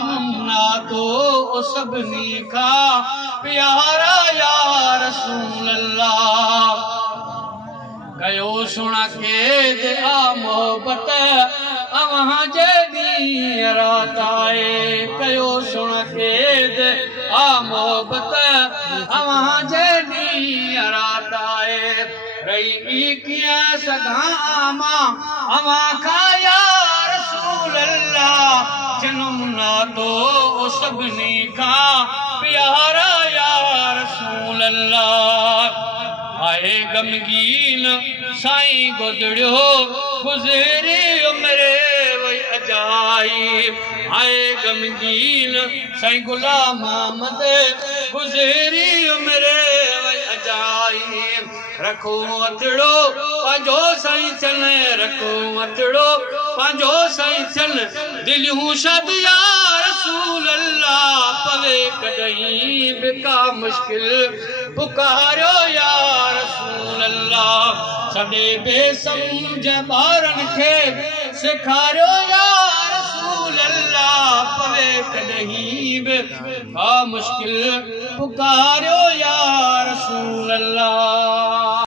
जनमना तो सभिनी का प्यारा या रसूल अल्लाह कयो सुना के दे आ मोहब्बत अवहाँ जदी रात आए कयो सुना के दे आ मोहब्बत अवहाँ जदी रात आए रही किया सदा आमा अवहाँ का या रसूल अल्लाह जनमना तो सभिनी का प्यारा या रसूल अल्लाह आए गमगीन साईं गुजरियो गुज़री उमरे वही अजाइब आए गमगीन साईं गुलाम अहमद गुज़री उमरे वही अजाइब रखो अतड़ो पंहिंजो साईं चल रखो अतड़ो पंहिंजो साईं चल दिलियूं शद या रसूल अल्लाह पवे कॾहिं बिका मुश्किल पुकारियो या रसूल अल्लाह सॾे बेसमझ ॿारनि खे सेखारियो या रसूल अल्लाह पवे कॾहिं बिका मुश्किल पुकारियो या रसूल अल्लाह